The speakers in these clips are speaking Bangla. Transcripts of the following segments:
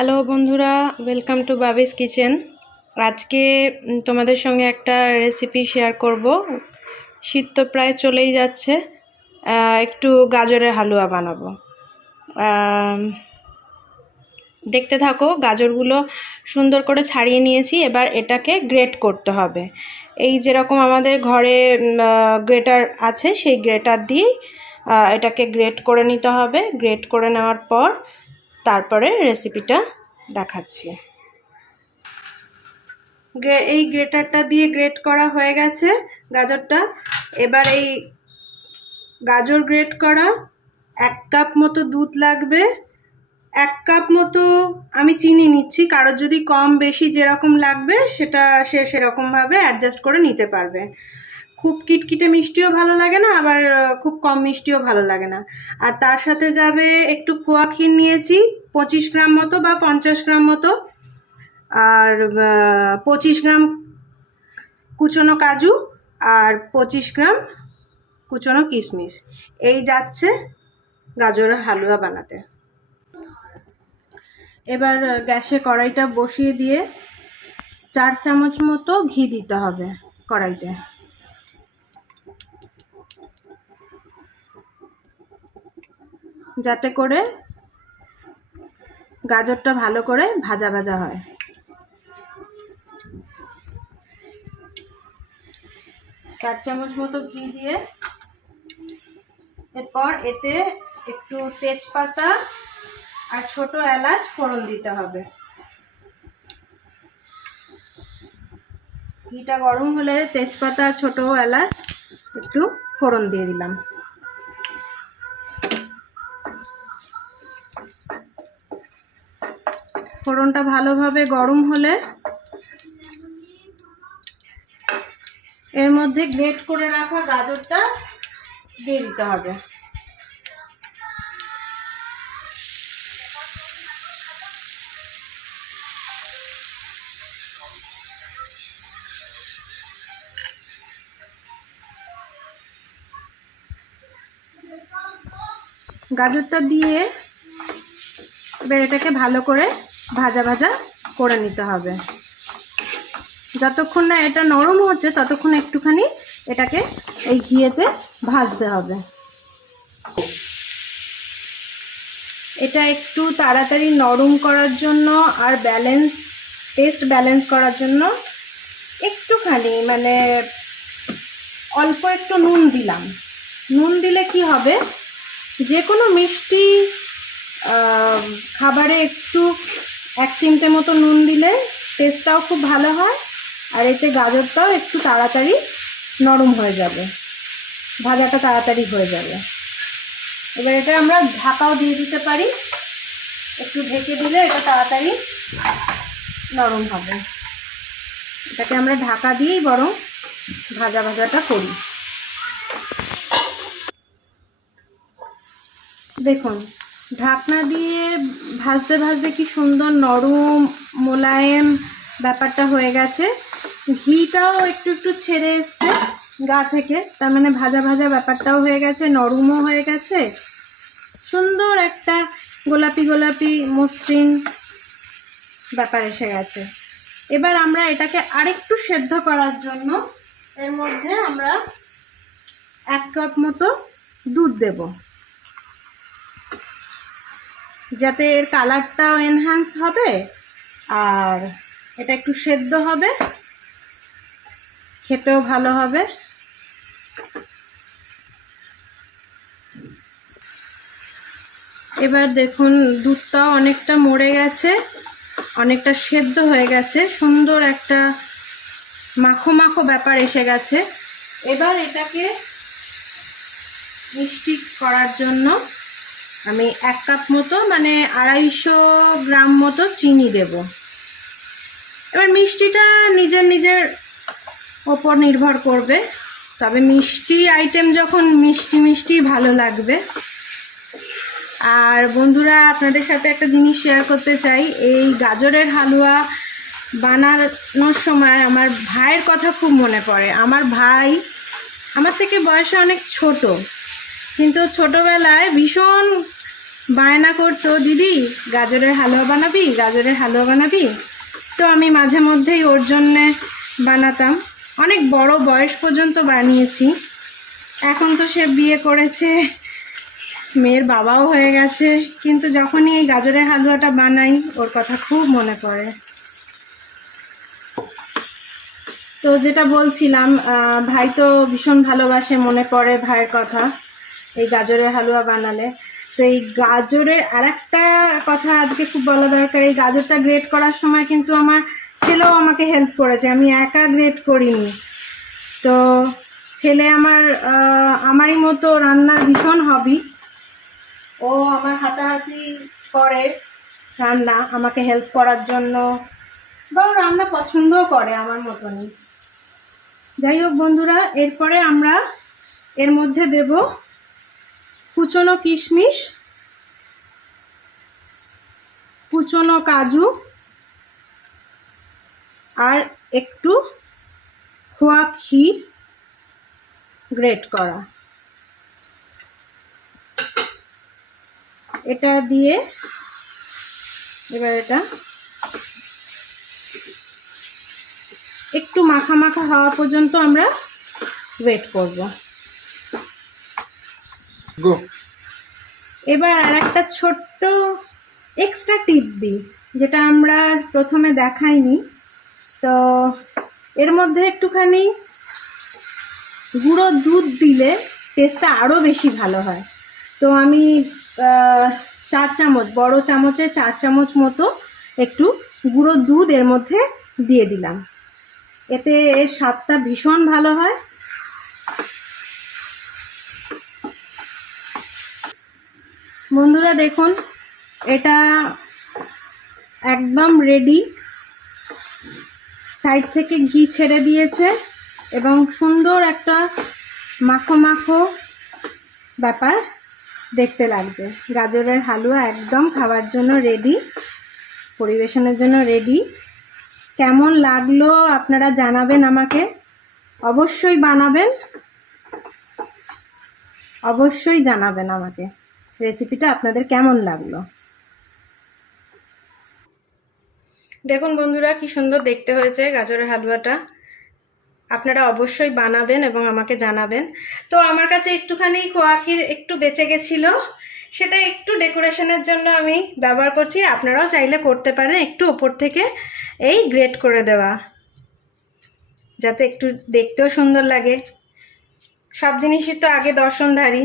হ্যালো বন্ধুরা, ওয়েলকাম টু বাবিস কিচেন। আজকে তোমাদের সঙ্গে একটা রেসিপি শেয়ার করব। শীত তো প্রায় চলেই যাচ্ছে, একটু গাজরের হালুয়া বানাবো। দেখতে থাকো। গাজরগুলো সুন্দর করে ছাড়িয়ে নিয়েছি, এবার এটাকে গ্রেট করতে হবে। এই যেরকম আমাদের ঘরে গ্রেটার আছে, সেই গ্রেটার দিয়েই এটাকে গ্রেট করে নিতে হবে। গ্রেট করে নেওয়ার পর তারপরে রেসিপিটা দেখাচ্ছি। এই গ্রেটারটা দিয়ে গ্রেট করা হয়ে গেছে গাজরটা। এবার এই গাজর গ্রেট করা 1 কাপ মতো দুধ লাগবে। 1 কাপ মতো আমি চিনি নিচ্ছি, কারোর যদি কম বেশি যেরকম লাগবে সেটা সেরকমভাবে অ্যাডজাস্ট করে নিতে পারবে। খুব কিটকিটে মিষ্টিও ভালো লাগে না, আবার খুব কম মিষ্টিও ভালো লাগে না। আর তার সাথে যাবে একটু খোয়া ক্ষীর নিয়েছি 25 গ্রাম মতো বা 50 গ্রাম মতো, আর 25 গ্রাম কুচনো কাজু, আর 25 গ্রাম কুচনো কিশমিশ। এই যাচ্ছে গাজরের হালুয়া বানাতে। এবার গ্যাসে কড়াইটা বসিয়ে দিয়ে 4 চামচ মতো ঘি দিতে হবে কড়াইতে। যাতে করে গাজরটা ভালো করে ভাজা ভাজা হয়। চার চামচ মতো ঘি দিয়ে এরপর এতে একটু তেজপাতা আর ছোট এলাচ ফোড়ন দিতে হবে। ঘিটা গরম হলে তেজপাতা ছোট এলাচ একটু ফোড়ন দিয়ে দিলাম। ফোড়নটা ভালোভাবে গরম হলে এর মধ্যে গ্রেট করে রাখা গাজরটা দিয়ে দিতে হবে। গাজরটা দিয়ে এবার এটাকে ভালো করে ভাজা ভাজা করে নিতে হবে। যতক্ষণ না এটা নরম হচ্ছে ততক্ষণ একটুখানি এটাকে এই ঘিয়েতে ভাজতে হবে। এটা একটু তাড়াতাড়ি নরম করার জন্য আর টেস্ট ব্যালেন্স করার জন্য একটুখানি অল্প একটু নুন দিলাম। নুন দিলে কি হবে, যে কোনো মিষ্টি খাবারে একটু 1 চিমটে মতো নুন দিলে টেস্টটাও খুব ভালো হয়, আর এতে গাজরটাও একটু তাড়াতাড়ি নরম হয়ে যাবে, ভাজাটা তাড়াতাড়ি হয়ে যাবে। এবার এটা আমরা ঢাকাও দিয়ে দিতে পারি, একটু ঢেকে দিলে এটা তাড়াতাড়ি নরম হবে। এটাকে আমরা ঢাকা দিয়েই বরং ভাজাটা করি। দেখুন, ঢাকনা দিয়ে ভাজতে ভাজতে কি সুন্দর নরম মোলায়েম ব্যাপারটা হয়ে গেছে। ঘিটাও একটু একটু ছেড়ে এসছে গা থেকে, তার মানে ভাজা ভাজা ব্যাপারটাও হয়ে গেছে, নরমও হয়ে গেছে। সুন্দর একটা গোলাপি গোলাপি মসৃণ ব্যাপার এসে গেছে। এবার আমরা এটাকে আরেকটু সেদ্ধ করার জন্য এর মধ্যে আমরা 1 কাপ মতো দুধ দেব, যাতে এর কালারটাও এনহ্যান্স হবে আর এটা একটু সেদ্ধ হবে, খেতেও ভালো হবে। এবার দেখুন, দুধটাও অনেকটা মরে গেছে, অনেকটা সেদ্ধ হয়ে গেছে, সুন্দর একটা মাখো মাখো ব্যাপার এসে গেছে। এবার এটাকে মিষ্টি করার জন্য আমি 1 কাপ মতো 250 গ্রাম মতো চিনি দেব। এবার মিষ্টিটা নিজের ওপর নির্ভর করবে, তবে মিষ্টি আইটেম যখন মিষ্টি ভালো লাগবে। আর বন্ধুরা, আপনাদের সাথে একটা জিনিস শেয়ার করতে চাই। এই গাজরের হালুয়া বানানোর সময় আমার ভাইয়ের কথা খুব মনে পড়ে। আমার ভাই আমার থেকে বয়সে অনেক ছোট, কিন্তু ছোটোবেলায় ভীষণ বায়না করতো, দিদি গাজরের হালুয়া বানাবি, গাজরের হালুয়া বানাবি। তো আমি মাঝে মধ্যেই ওর জন্যে বানাতাম। অনেক বড় বয়স পর্যন্ত বানিয়েছি। এখন তো সে বিয়ে করেছে, মেয়ের বাবাও হয়ে গেছে, কিন্তু যখনই এই গাজরের হালুয়াটা বানাই ওর কথা খুব মনে পড়ে। তো যেটা বলছিলাম, ভাই তো ভীষণ ভালোবাসে, মনে পড়ে ভাইয়ের কথা এই গাজরের হালুয়া বানালে। তো এই গাজরের আরেকটা কথা আজকে খুব বলা দরকার, এই গাজরটা গ্রেট করার সময় কিন্তু আমার ছেলেও আমাকে হেল্প করেছে, আমি একা গ্রেট করিনি। তো ছেলে আমারই মতো রান্নার ভীষণ হবি, ও আমার হাতাহাতি করে রান্না আমাকে হেল্প করার জন্য, বা ও রান্না পছন্দও করে আমার মতনই। যাই হোক বন্ধুরা, এরপরে আমরা এর মধ্যে দেব কুচনো কিশমিশ, কুচনো কাজু আর একটু খোয়া ক্ষীর গ্রেট করা। এটা দিয়ে এবার এটা একটু মাখা মাখা হওয়া পর্যন্ত আমরা ওয়েট করব। এবার আর একটা ছোট্ট এক্সট্রা টিপ দিই, যেটা আমরা প্রথমে দেখাইনি। তো এর মধ্যে একটুখানি গুঁড়ো দুধ দিলে টেস্টটা আরও বেশি ভালো হয়। তো আমি 4 চামচ, বড় চামচে 4 চামচ মতো একটু গুঁড়ো দুধ এর মধ্যে দিয়ে দিলাম, এতে এর স্বাদটা ভীষণ ভালো হয়। বন্ধুরা দেখুন, এটা একদম রেডি। সাইড থেকে ঘি ছেড়ে দিয়েছে এবং সুন্দর একটা মাখো মাখো ব্যাপার দেখতে লাগবে। গাজরের হালুয়া একদম খাওয়ার জন্য রেডি, পরিবেশনের জন্য রেডি। কেমন লাগলো আপনারা জানাবেন আমাকে, অবশ্যই বানাবেন, অবশ্যই জানাবেন আমাকে রেসিপিটা আপনাদের কেমন লাগলো। দেখুন বন্ধুরা, কি সুন্দর দেখতে হয়েছে গাজরের হালুয়াটা। আপনারা অবশ্যই বানাবেন এবং আমাকে জানাবেন। তো আমার কাছে একটুখানি খোয়া ক্ষীর একটু বেঁচে গেছিলো, সেটা একটু ডেকোরেশনের জন্য আমি ব্যবহার করছি। আপনারাও চাইলে করতে পারেন একটু ওপর থেকে এই গ্রেট করে দেওয়া, যাতে একটু দেখতেও সুন্দর লাগে। সব জিনিসই তো আগে দর্শনধারী,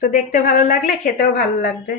তো দেখতে ভালো লাগলে খেতেও ভালো লাগবে।